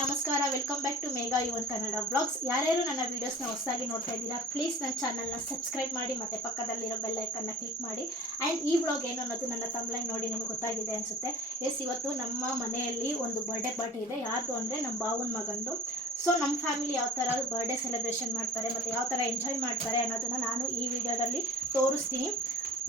ನಮಸ್ಕಾರ, welcome back to Megha Yuvan Kannada blogs. ಯಾರ್ಯಾರು ನನ್ನ ವೀಡಿಯೋಸ್ನ ಹೊಸದಾಗಿ ನೋಡ್ತಾ ಇದ್ದೀರಾ, ಪ್ಲೀಸ್ ನನ್ನ ಚಾನಲ್ನ ಸಬ್ಸ್ಕ್ರೈಬ್ ಮಾಡಿ ಮತ್ತು ಪಕ್ಕದಲ್ಲಿರೋ ಬೆಲ್ ಐಕನ್ನ ಕ್ಲಿಕ್ ಮಾಡಿ. ಆ್ಯಂಡ್ ಈ ಬ್ಲಾಗ್ ಏನು ಅನ್ನೋದು ನನ್ನ ತಮ್ಲೈನ್ ನೋಡಿ ನಿಮಗೆ ಗೊತ್ತಾಗಿದೆ ಅನಿಸುತ್ತೆ. ಇವತ್ತು ನಮ್ಮ ಮನೆಯಲ್ಲಿ ಒಂದು ಬರ್ಡೇ ಪಾರ್ಟಿ ಇದೆ. ಯಾವುದು ಅಂದರೆ ನಮ್ಮ ಬಾವನ ಮಗಂದು. ಸೊ ನಮ್ಮ ಫ್ಯಾಮಿಲಿ ಯಾವ ಥರ ಬರ್ಡೇ ಸೆಲೆಬ್ರೇಷನ್ ಮಾಡ್ತಾರೆ ಮತ್ತು ಯಾವ ಥರ ಎಂಜಾಯ್ ಮಾಡ್ತಾರೆ ಅನ್ನೋದನ್ನು ನಾನು ಈ ವಿಡಿಯೋದಲ್ಲಿ ತೋರಿಸ್ತೀನಿ.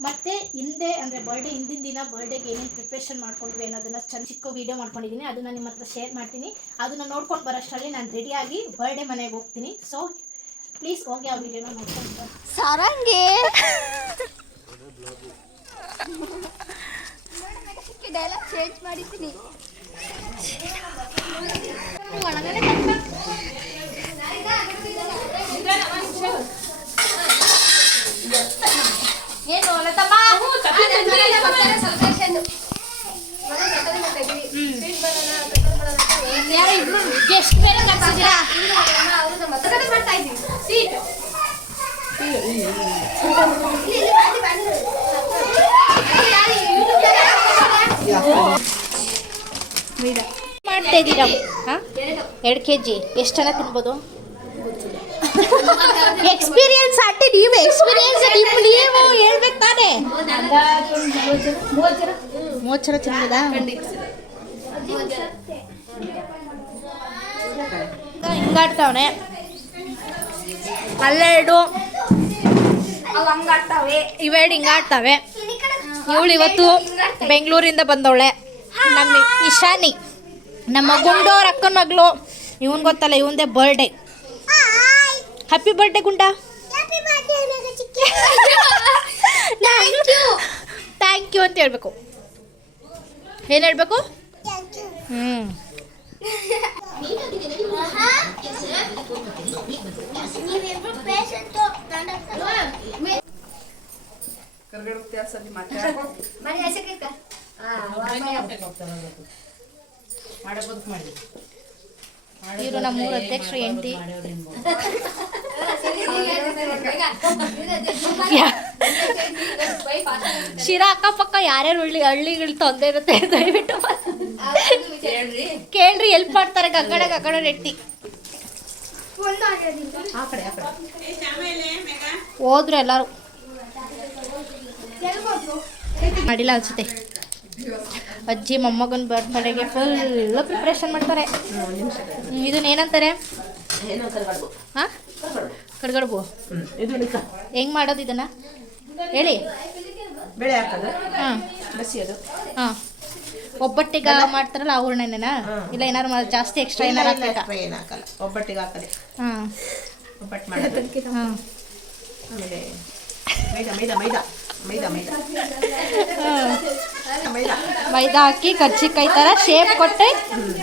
ಮತ್ತು ಹಿಂದೆ ಅಂದರೆ ಹಿಂದಿನ ದಿನ ಬರ್ಡೇಗೆ ಏನೇನು ಪ್ರಿಪ್ರೇಷನ್ ಮಾಡ್ಕೊಂಡ್ವಿ ಅನ್ನೋದನ್ನು ಚಿಕ್ಕ ವೀಡಿಯೋ ಮಾಡ್ಕೊಂಡಿದ್ದೀನಿ. ಅದನ್ನು ನಿಮ್ಮ ಹತ್ರ ಶೇರ್ ಮಾಡ್ತೀನಿ. ಅದನ್ನು ನೋಡ್ಕೊಂಡು ಬರೋಷ್ಟರಲ್ಲಿ ನಾನು ರೆಡಿಯಾಗಿ ಬರ್ಡೇ ಮನೆಗೆ ಹೋಗ್ತೀನಿ. ಸೊ ಪ್ಲೀಸ್ ಹೋಗಿ ಆ ವೀಡಿಯೋನ ನೋಡ್ಕೊಂಡು ಸಾರಂಗೆ ಡೈಲಾಗ್ ಚೇಂಜ್ ಮಾಡಿದ್ದೀನಿ. ಏನು ಲತಮ್ಮ ಎಷ್ಟು ಬೇಗ ಕಟ್ಸಿದ್ದೀರಾ? ಮಾಡ್ತಾ ಇದ್ದೀರಾ? 2 kg ಎಷ್ಟು ಜನ ತಿನ್ಬೋದು? ಎಕ್ಸ್ಪೀರಿಯನ್ಸ್ ಆಟಿ ನೀವು ಎಕ್ಸ್ಪೀರಿಯನ್ಸ್ ನೀವು ಹೇಳ್ಬೇಕು ತಾನೆ. 30 ಜನ ತಿನ್ನೋದಾ? ಹಿಂಗಾಡ್ತಾವನೆ ಅಲ್ಲೆರಡು ಇವೆರಡು ಹಿಂಗಾಡ್ತಾವೆ. ಇವಳು ಇವತ್ತು ಬೆಂಗಳೂರಿಂದ ಬಂದವಳೆ. ನಮ್ಮ ಇಶಾನಿ, ನಮ್ಮ ಗುಂಡೋರ ಅಕ್ಕನ ಮಗಳು. ಇವನ್ ಗೊತ್ತಲ್ಲ, ಇವಂದೇ ಬರ್ಡೇ. ಹ್ಯಾಪಿ ಬರ್ಡೇ ಗುಂಡ. ಥ್ಯಾಂಕ್ ಯು ಅಂತ ಹೇಳ್ಬೇಕು. ಏನು ಹೇಳ್ಬೇಕು? ಇವರು ನಮ್ಮೂರ ಅಧ್ಯಕ್ಷರು ಹೆಂಡತಿ. ಶಿರಾ ಅಕ್ಕಪಕ್ಕ ಯಾರ್ಯಾರು ಹಳ್ಳಿಗಳು ತೊಂದರೆ ಇರುತ್ತೆ ದಯವಿಟ್ಟು ಕೇಳ್ರಿ, ಹೆಲ್ಪ್ ಮಾಡ್ತಾರೆ. ಗಗ್ಗಡ ನೆಟ್ಟಿ ಹೋದ್ರು ಎಲ್ಲಾರು. ಮಾಡಿಲ್ಲ ಅನ್ಸುತ್ತೆ. ಅಜ್ಜಿ ಮೊಮ್ಮಗನ ಬರ್ತ್ಡೇಗೆ ಫುಲ್ ಪ್ರಿಪ್ರೇಷನ್ ಮಾಡ್ತಾರೆ. ಇದನ್ನ ಏನಂತಾರೆ? ಹಾಂ, ಕಡ್ಗಡ್ಬು. ಹೆಂಗ್ ಮಾಡೋದು ಇದನ್ನ ಹೇಳಿ. ಹಾಂ ಹಾಂ, ಒಬ್ಬಟ್ಟಿಗೆ ಮಾಡ್ತಾರಲ್ಲ ಆ ಹೂರ್ಣನೇನಾ? ಇಲ್ಲ ಏನಾರು ಜಾಸ್ತಿ ಎಕ್ಸ್ಟ್ರಾ ಏನಾರು ಹಾಕ್ಬೇಕಾ? ಒಬ್ಬಟ್ಟಿಗೆ ಹಾಕದೆ. ಹಾಂ, ಒಬ್ಬಟ್ಟು ಮಾಡೋದು. ಹಾಂ, ಮೈದಾ ಹಾಕಿ ಕರ್ಜಿಕಾಯಿ ಥರ ಶೇಪ್ ಕೊಟ್ಟೆ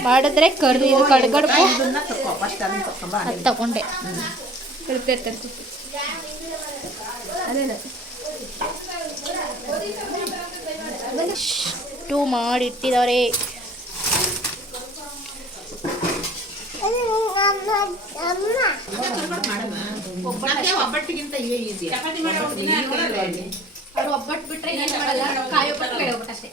ಮಾಡಿದ್ರೆ ಕಡ್ಗಡ್ಬು. ಅದು ತಗೊಂಡೆ. ಇಷ್ಟು ಮಾಡಿಟ್ಟಿದ್ದಾರೆ. ಒಬ್ಬಟ್ಟಿಗಿಂತ ಇವೇ ಈಸಿ. ಅವ್ರು ಒಬ್ಬಟ್ಟು ಬಿಟ್ರೆ ಏನು ಮಾಡಲ್ಲ, ಕಾಯಿ ಒಬ್ಬಟ್ಟು ಬೇಳೆ ಒಬ್ಬಟ್ಟು ಅಷ್ಟೇ.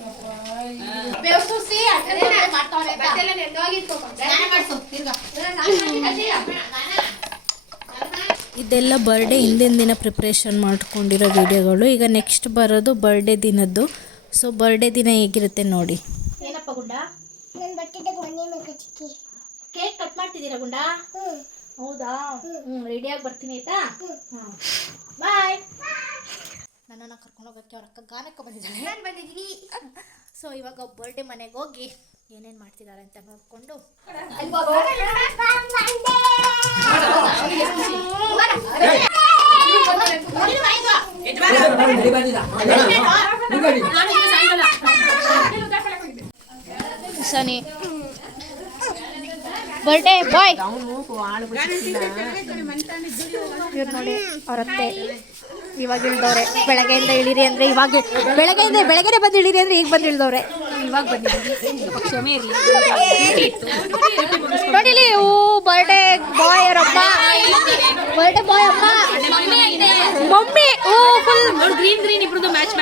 ಇದೆಲ್ಲ ಬರ್ಡೇ ಹಿಂದಿನ ದಿನ ಪ್ರಿಪ್ರೇಷನ್ ಮಾಡ್ಕೊಂಡಿರೋ ವಿಡಿಯೋಗಳು. ಈಗ ನೆಕ್ಸ್ಟ್ ಬರೋದು ಬರ್ಡೇ ದಿನದ್ದು. ಸೊ ಬರ್ಡೇ ದಿನ ಹೇಗಿರುತ್ತೆ ನೋಡಿ. ಏನಪ್ಪ ಗುಂಡ, ಕೇಕ್ ಕಟ್ ಮಾಡ್ತಿದ್ದೀರಾ ಗುಂಡ? ಹೌದಾ? ರೆಡಿಯಾಗಿ ಬರ್ತೀನಿ ಆಯ್ತಾ? ಬಾಯ್. ನನ್ನನ್ನು ಕರ್ಕೊಂಡು ಹೋಗೋಕ್ಕೆ ಅವ್ರ ಅಕ್ಕ ಗಾನಕ್ಕೆ ಬಂದಿದ್ದಾಳೆ. ನಾನು ಬಂದಿದ್ದೀನಿ. ಸೊ ಇವಾಗ ಬರ್ಡೇ ಮನೆಗೆ ಹೋಗಿ ಏನೇನು ಮಾಡ್ತಿದ್ದಾರೆ ಅಂತ ನೋಡಿಕೊಂಡು ಸನಿ ಬರ್ಡೇ ಬಾಯ್. ಇವ್ರು ನೋಡಿ ಅವ್ರ ಅತ್ತೆ ಇವಾಗ ಇಳಿದವ್ರೆ. ಬೆಳಗ್ಗೆಯಿಂದ ಇಳಿರಿ ಅಂದರೆ ಇವಾಗ ಬೆಳಗ್ಗೆನೆ ಬಂದು ಇಳಿರಿ ಅಂದರೆ ಈಗ ಬಂದು ಇಳಿದವ್ರೆ. ಇವಾಗ ಬಂದಿದ್ದೀವಿ. ನೋಡಿಲಿ ಬರ್ಡೇ ಬಾಯ್ ಅವರಮ್ಮ, ಬರ್ಡೇ ಬಾಯ್ ಅಮ್ಮ, ಮಮ್ಮಿ. ಓ ಫುಲ್ ಗ್ರೀನ್ ಇಬ್ರದ್ದು ಮ್ಯಾಚ್.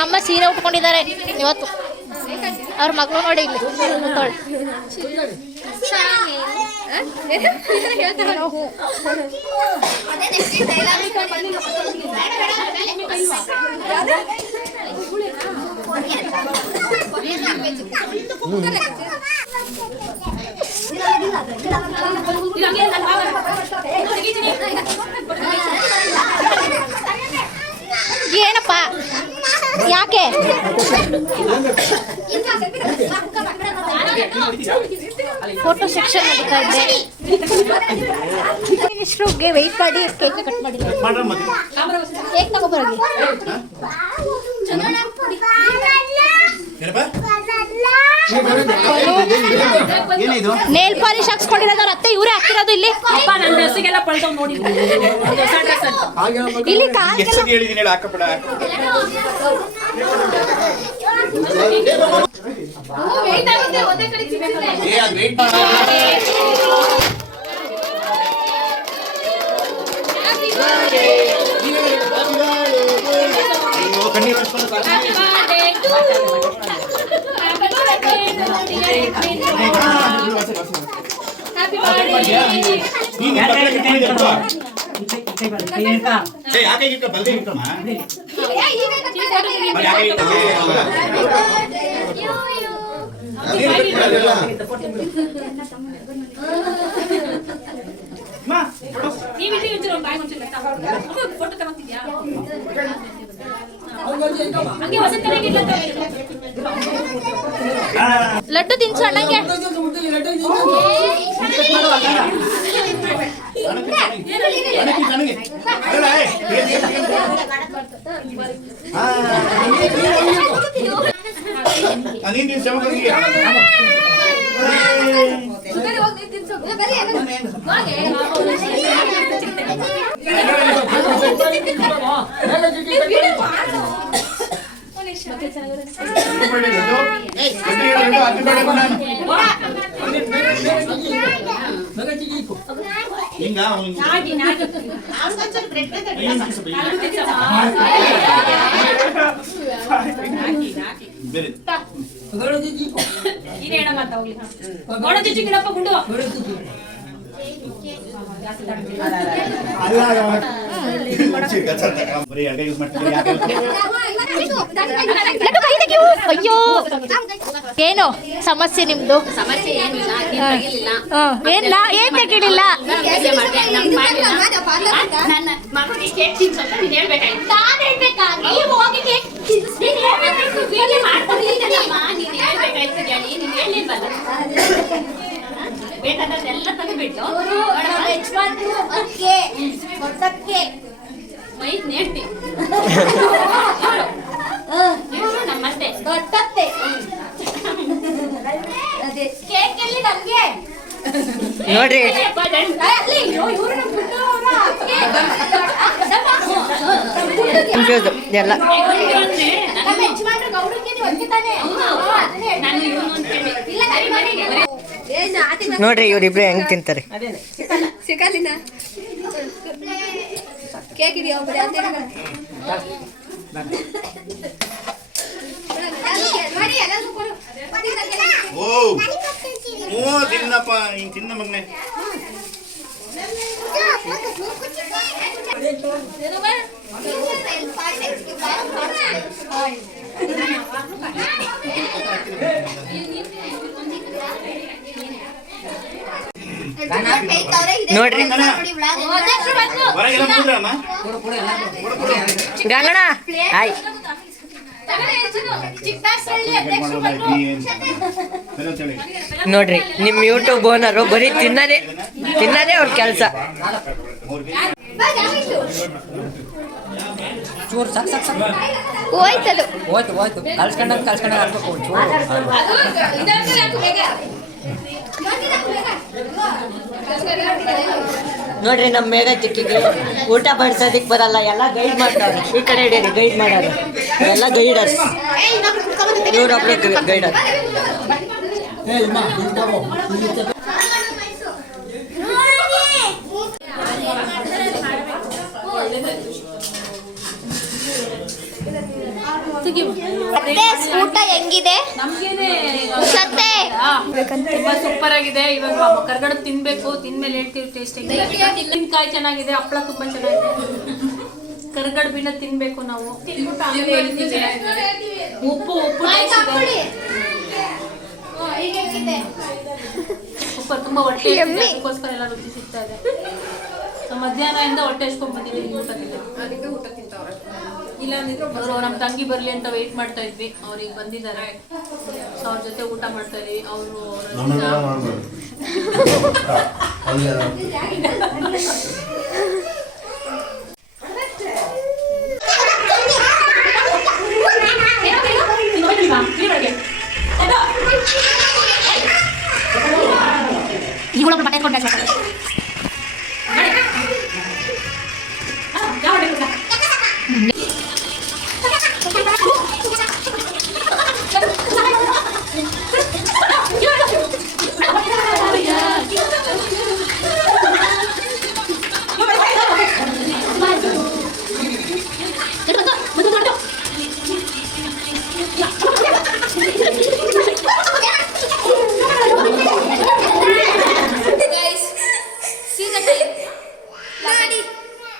ನಮ್ಮ ಸೀರೆ ಉಟ್ಕೊಂಡಿದ್ದಾರೆ ಇವತ್ತು. ಅವ್ರ ಮಗಳು ನೋಡಿ ಇಲ್ಲಿ ಏನಪ್ಪ ಯಾಕೆ ಫೋಟೋ ಸೆಕ್ಷನ್ ನಡೀತಾ ಇದೆ. ಮಿನಿಸ್ಟ್ರಿಗೆ ವೆಯ್ಟ್ ಮಾಡಿ ಕೇಕ್ ಕಟ್ ಮಾಡಿ ಕೇಕ್ ತಗೋಬರೋಗಿ. ನೇಲ್ ಪಾಲಿಶ್ ಹಾಕ್ಸ್ಕೊಂಡಿರೋದು ಅತ್ತೆ ಇವರೇ ಹಾಕಿರೋದು ಇಲ್ಲಿ ಇಲ್ಲಿ ಲಡ್ಡು ತಿನ್ಸು ಅಣ್ಣಂಗೆ. ಅಯ್ಯೋ ಏನು ಸಮಸ್ಯೆ ನಿಮ್ದು? ಏನಿಲ್ಲ, ಏನ್ ತೆಗಿಲಿಲ್ಲ. ಬೇಕಾದೆಲ್ಲ ತಂದುಬಿಟ್ಟು ನೇರ್ತಿ ನಮ್ಮತ್ತೆ ದೊಡ್ಡತ್ತೆ ಕೇಕ್ ಎಲ್ಲಿ ನಮ್ಗೆ ನೋಡ್ರಿ ಎಲ್ಲ ನೋಡ್ರಿ ಇವ್ರಿಬ್ರು ಹೆಂಗ್ ತಿಂತಾರೆ. ಸಿಗಲಿನ ಕೇಕ್ ಇದೆಯಾ ತಿನ್ನಪ್ಪ ಹಿಂಗ್ ತಿನ್ನ ಮಗ್ನೆ. ನೋಡ್ರಿ ಗಂಗಣ ಹಾಯ್. ನೋಡ್ರಿ ನಿಮ್ ಯೂಟ್ಯೂಬ್ ಓನರು ಬರೀ ತಿನ್ನದೇ ಅವ್ರ ಕೆಲಸ. ಚೂರು ಸಾಕು ಸಾಕು ಸಾಕು ಹೋಯ್ತದು ಹೋಯ್ತು ಹೋಯ್ತು ಕಳ್ಸ್ಕೊಂಡಂಗೆ ಹಾಕ್ಬೇಕು ಚೂರು. ನೋಡ್ರಿ ನಮ್ಮ ಮೇಘ ಚಿಕ್ಕಿಗೆ ಊಟ ಬಡಿಸೋದಿಕ್ ಬರಲ್ಲ, ಎಲ್ಲ ಗೈಡ್ ಮಾಡ್ತಾರೆ. ಈ ಕಡೆ ಹಿಡೀರಿ, ಗೈಡ್ ಮಾಡೋರು ಎಲ್ಲ ಗೈಡರ್ಸ್. ಇವರೊಬ್ಬರೇ ಗೈಡರ್. ಊಟ ಹೆಂಗಿದೆ? ಸತ್ತೆ ಹೇಳ್ಬೇಕಂತ. ತುಂಬಾ ಸೂಪರ್ ಆಗಿದೆ. ಇವಾಗ ಕರ್ಗಡ ತಿನ್ಬೇಕು, ತಿಂದ್ಮೇಲೆ ಹೇಳ್ತೀವಿ ಟೇಸ್ಟ್ ಹೇಗಿದೆ. ತೆಂಗಿನಕಾಯಿ ಚೆನ್ನಾಗಿದೆ, ಹಪ್ಪಳ ತುಂಬಾ ಚೆನ್ನಾಗಿದೆ. ಕರ್ಗಡ ಬಿನ ತಿನ್ಬೇಕು ನಾವು. ತಿನ್ಬಿಟ್ಟು ಆಮೇಲೆ ಹೇಳ್ತೀವಿ. ಉಪ್ಪು taste ಇದೆ. ಸೂಪರ್, ತುಂಬಾ ಹೊಟ್ಟೆ ಹಸಿದೆ, ಅದಕ್ಕೋಸ್ಕರ ಎಲ್ಲ ರುಚಿ ಸಿಗ್ತಾ ಇದೆ. ಸೊ ಮಧ್ಯಾಹ್ನದಿಂದ ಹೊಟ್ಟೆ ಹಚ್ಕೊಂಡ್ ಬಂದಿದ್ದೀವಿ ಊಟ ತಿಂತವ್ರೆ. ಇಲ್ಲ ಅವರು ನಮ್ಮ ತಂಗಿ ಬರ್ಲಿ ಅಂತ ವೆಯ್ಟ್ ಮಾಡ್ತಾ ಇದ್ವಿ. ಅವ್ರಿಗೆ ಬಂದಿದ್ದಾರೆ. ಸೊ ಅವ್ರ ಜೊತೆ ಊಟ ಮಾಡ್ತಾ ಇದೀವಿ. ಅವರು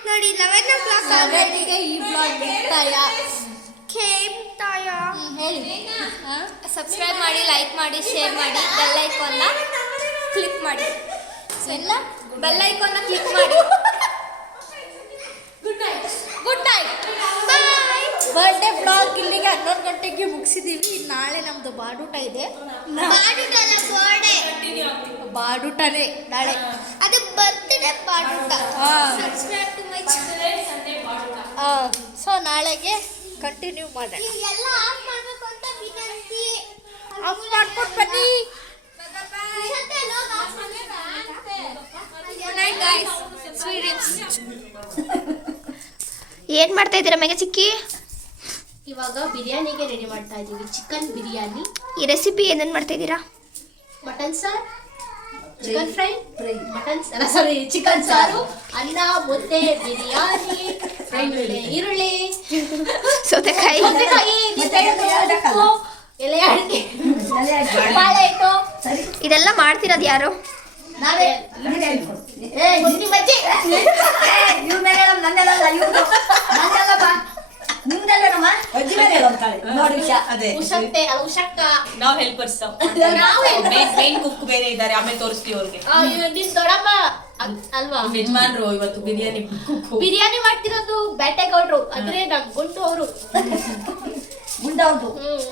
ನೋಡಿ 11 o'clock ಆಲ್ರೆಡಿಗೆ ಈ ಬ್ಲಾಗ್ ಮುಕ್ತಾಯ. ಹೇಳಿ, ಸಬ್ಸ್ಕ್ರೈಬ್ ಮಾಡಿ, ಲೈಕ್ ಮಾಡಿ, ಶೇರ್ ಮಾಡಿ, ಬೆಲ್ ಐಕಾನ್ನ ಕ್ಲಿಕ್ ಮಾಡಿ. ಎಲ್ಲ ಬೆಲ್ ಐಕಾನ್ನ ಕ್ಲಿಕ್ ಮಾಡಿ. ಗುಡ್ ನೈಟ್, ಬಾಯ್. ಬರ್ಡೇ ಬ್ಲಾಗ್ ಇಲ್ಲಿಗೆ 11 ಗಂಟೆಗೆ ಮುಗಿಸಿದೀವಿ. ನಾಳೆ ನಮ್ದು ಬಾಡೂಟ ಇದೆ. ಬಾಡೂಟನೇ ನಾಳೆ. ಅದು ಬರ್ತ್ಡೇ ಬಾಡೂಟ. Subscribe to my channel. So ನಾಳೆಗೆ ಕಂಟಿನ್ಯೂ ಮಾಡೋಣ. ಎಲ್ಲ ಆಫ್ ಮಾಡಬೇಕು ಅಂತ ವಿನಂತಿ. ಆಫ್ ಮಾಡ್ಕೊಂಡು ಬನ್ನಿ. Good night guys. Sweet dreams. ಏನು ಮಾಡ್ತಾ ಇದ್ದೀರಾ ಮೇಘ ಚಿಕ್ಕಿ? ಇವಾಗ ಬಿರಿಯಾನಿಗೆ ರೆಡಿ ಮಾಡ್ತಾ ಇದ್ದೀವಿ. ಚಿಕನ್ ಬಿರಿಯಾನಿ. ಈ ರೆಸಿಪಿ ಏನೇನು ಮಾಡ್ತಾ ಇದ್ದೀರಾ? ಮಟನ್ ಸಾರು, ಚಿಕನ್ ಫ್ರೈ, ಚಿಕನ್ ಸಾರು, ಅನ್ನ, ಮುದ್ದೆ, ಬಿರಿಯಾನಿ, ಈರುಳ್ಳಿ, ಸೌತೆಕಾಯಿ, ಉಪ್ಪು, ಎಲೆ ಅಡಿಕೆ, ಬಾಳೆ ಹಿಟ್ಟು. ಇದೆಲ್ಲ ಮಾಡ್ತಿರೋದು ಯಾರು? ನಾವೇ. ಮುದ್ದೆ ಬಜ್ಜಿ. ಉಷಕ್ಕ ನಾವು ಹೆಲ್ಪರ್ಸ್. ಮೇನ್ ಕುಕ್ ಬೇರೆ ಇದ್ದಾರೆ, ಆಮೇಲೆ ತೋರಿಸ್ತೀವಿ ಅವ್ರಿಗೆ. ನಿನ್ ದೊಡ್ಡಮ್ಮ ಅಲ್ವಾ ಯಜಮಾನ್ರು ಇವತ್ತು ಬಿರಿಯಾನಿ ಕುಕ್. ಬಿರಿಯಾನಿ ಮಾಡ್ತಿರೋದು ಬೇಟೆಗೌಡ್ರು, ಅಂದ್ರೆ ನಮ್ ಗುಂಡು ಅವರು.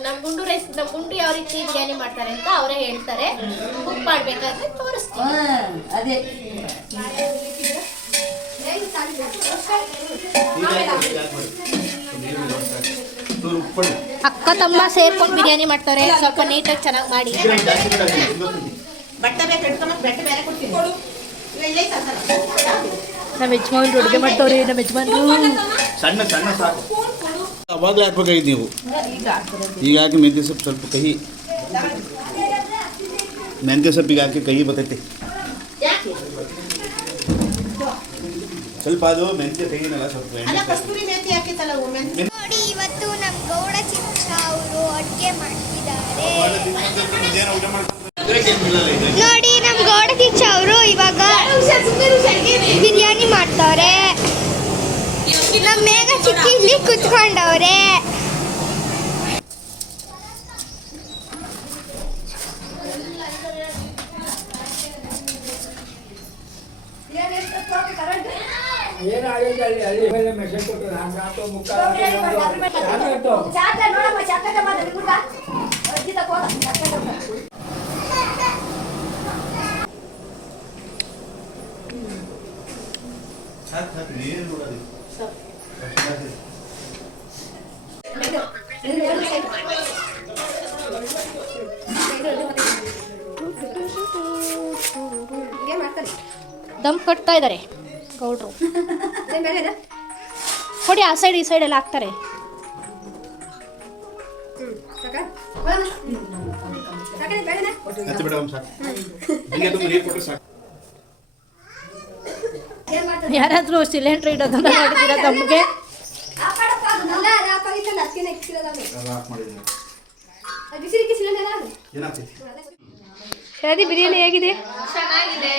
ನಮ್ ಗುಂಡು ಯಾವ ರೀತಿ ಬಿರಿಯಾನಿ ಮಾಡ್ತಾರೆ ಅಂತ ಅವರೇ ಹೇಳ್ತಾರೆ. ಕುಕ್ ಮಾಡ್ಬೇಕಾದ್ರೆ ತೋರಿಸ್ತೀವಿ. ಅದೇ ಅಕ್ಕ ತಮ್ಮ ಸೇರ್ಕೊಂಡು ಬಿರಿಯಾನಿ ಮಾಡ್ತಾರೆ. ಸ್ವಲ್ಪ ನೀಟಾಗಿ ಚೆನ್ನಾಗಿ ಮಾಡಿ. ನಮ್ಮ ಯಜಮಾನ್ರು ಅಡುಗೆ ಮಾಡ್ತವ್ರೆ. ನಮ್ಮ ಯಜಮಾನ್ರು ಸಣ್ಣ ಸಣ್ಣ ಸಾಕು. ಅವಾಗಲೇ ಹಾಕ್ಬೇಕಾಗಿತ್ತು ನೀವು. ಈಗ ಹಾಕಿ ಮೆಂತ್ಯ ಸೊಪ್ಪು ಸ್ವಲ್ಪ ಕಹಿ. ಮೆಂತ್ಯ ಸೊಪ್ಪಿಗೆ ಹಾಕಿ ಕಹಿ ಬರ್ತೈತಿ ಸ್ವಲ್ಪ. ಅದು ಮೆಂತ್ಯ ಕಹಿನಲ್ಲ ಸ್ವಲ್ಪ. ನೋಡಿ, ಇವತ್ತು ನಮ್ಮ ಗೌಡ ಚಿಕ್ಕ ಅವರು ಅಡುಗೆ ಮಾಡ್ತಿದ್ದಾರೆ. ನೋಡಿ, ನಮ್ಮ ಗೌಡ ಚಿಕ್ಕ ಅವರು ಇವಾಗ ಬಿರಿಯಾನಿ ಮಾಡ್ತಾರೆ. ನಮ್ಮ ಮೇಘ ಚಿಕ್ಕಿ ಇಲ್ಲಿ ಕುತ್ಕೊಂಡವ್ರೆ. ದಮ್ ಕಟ್ತಾ ಇದ್ದಾರೆ ಗೌಡ್ರು. ಕೊಡಿ, ಆ ಸೈಡ್ ಈ ಸೈಡ್ ಎಲ್ಲ ಹಾಕ್ತಾರೆ. ಯಾರಾದ್ರೂ ಸಿಲಿಂಡರ್ ಇಡೋದನ್ನ ನೋಡಿದ್ದೀರಾ ತಮಗೆ? ಶಾದಿ ಬಿರಿಯಾನಿ ಹೇಗಿದೆ? ಚೆನ್ನಾಗಿದೆ.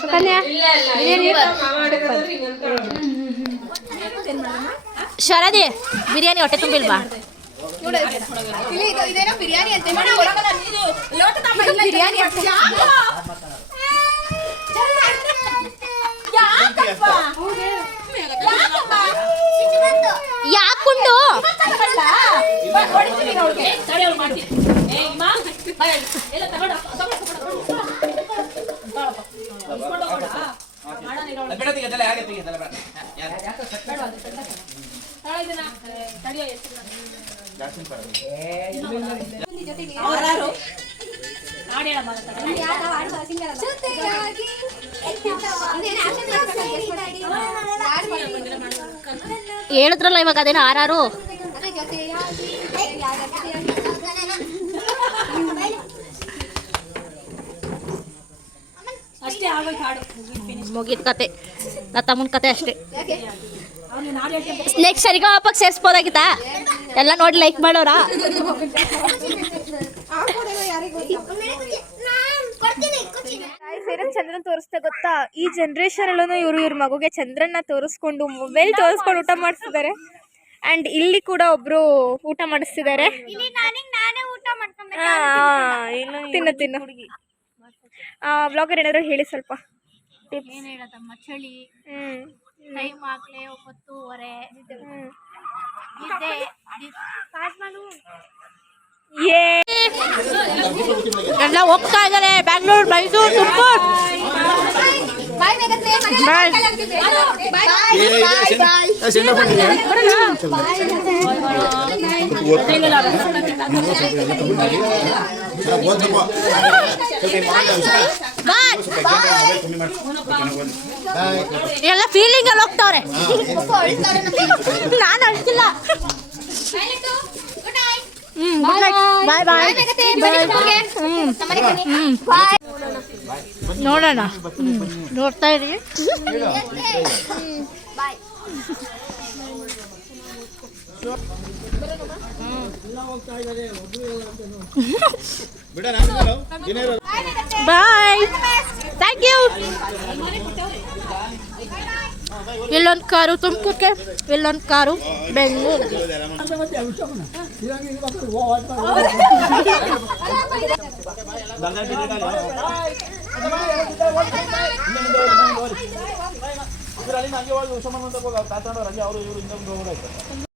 ಸುಕನ್ಯಾ ಶರದಿ ಬಿರಿಯಾನಿ ಹೊಟ್ಟೆ ತುಂಬಿಲ್ವಾ? ಇದೇನೋ ಬಿರಿಯಾನಿ ಅಂತೆ ಬಿರಿಯಾನಿ ಯಾಕುಂಡು ಹೇಳಿದ್ರಲ್ಲ ಇವಾಗ ಅದೇನೋ ಆರಾರು ಅಷ್ಟೇ ಆಗೋಯ್ತು ಹಾಡು ಮುಗಿದ ಕತೆ ನಾ ತಮ್ಮನ ಕತೆ ಅಷ್ಟೇ. ನೆಕ್ಸ್ಟ್ ಸರಿಗಮಪಕ್ಕೆ ಸೇರಿಸ್ಬೋದಾಗಿತ್ತಾ? ಎಲ್ಲ ನೋಡಿ ಲೈಕ್ ಮಾಡೋರಾ? ಚಂದ್ರನ್ ತೋರಿಸ್ತಾ ಗೊತ್ತಾ, ಈ ಜನರೇಷನ್ ಅಲ್ಲೂ ಇವ್ರ ಮಗುಗೆ ಚಂದ್ರನ್ನ ತೋರಿಸ್ಕೊಂಡು ಮೊಬೈಲ್ ತೋರಿಸ್ಕೊಂಡು ಊಟ ಮಾಡಿಸ್ತಿದ್ದಾರೆ. ಅಂಡ್ ಇಲ್ಲಿ ಕೂಡ ಒಬ್ರು ಊಟ ಮಾಡಿಸ್ತಿದ್ದಾರೆ. ತಿನ್ನು ತಿನ್ನು. ಬ್ಲಾಗರ್ ಏನಾದ್ರು ಹೇಳಿ ಸ್ವಲ್ಪ ಟಿಪ್ಸ್. ಏನು ಹೇಳೋದಮ್ಮ, ಚಳಿ ಟೈಮ್ ಆಗಲೇ 9:30 ಎಲ್ಲ ಹೋಗ್ತಾ ಇದ್ದಾರೆ ಬ್ಯಾಂಗ್ಳೂರ್, ಮೈಸೂರು, ತುಮಕೂರು. ಎಲ್ಲ ಫೀಲಿಂಗ್ ಅಲ್ಲಿ ಹೋಗ್ತಾವ್ರೆ. ನಾನು ಅಳ್ತಿಲ್ಲ. ಬಾಯ್ ಬಾಯ್. ನೋಡೋಣ, ನೋಡ್ತಾ ಇರಿ. ಬಾಯ್, ಥ್ಯಾಂಕ್ ಯು. ಇಲ್ಲೊಂದು ಕಾರು ತುಮಕೂರ್ಗೆ, ಇಲ್ಲೊಂದು ಕಾರು ಬೆಂಗಳೂರು.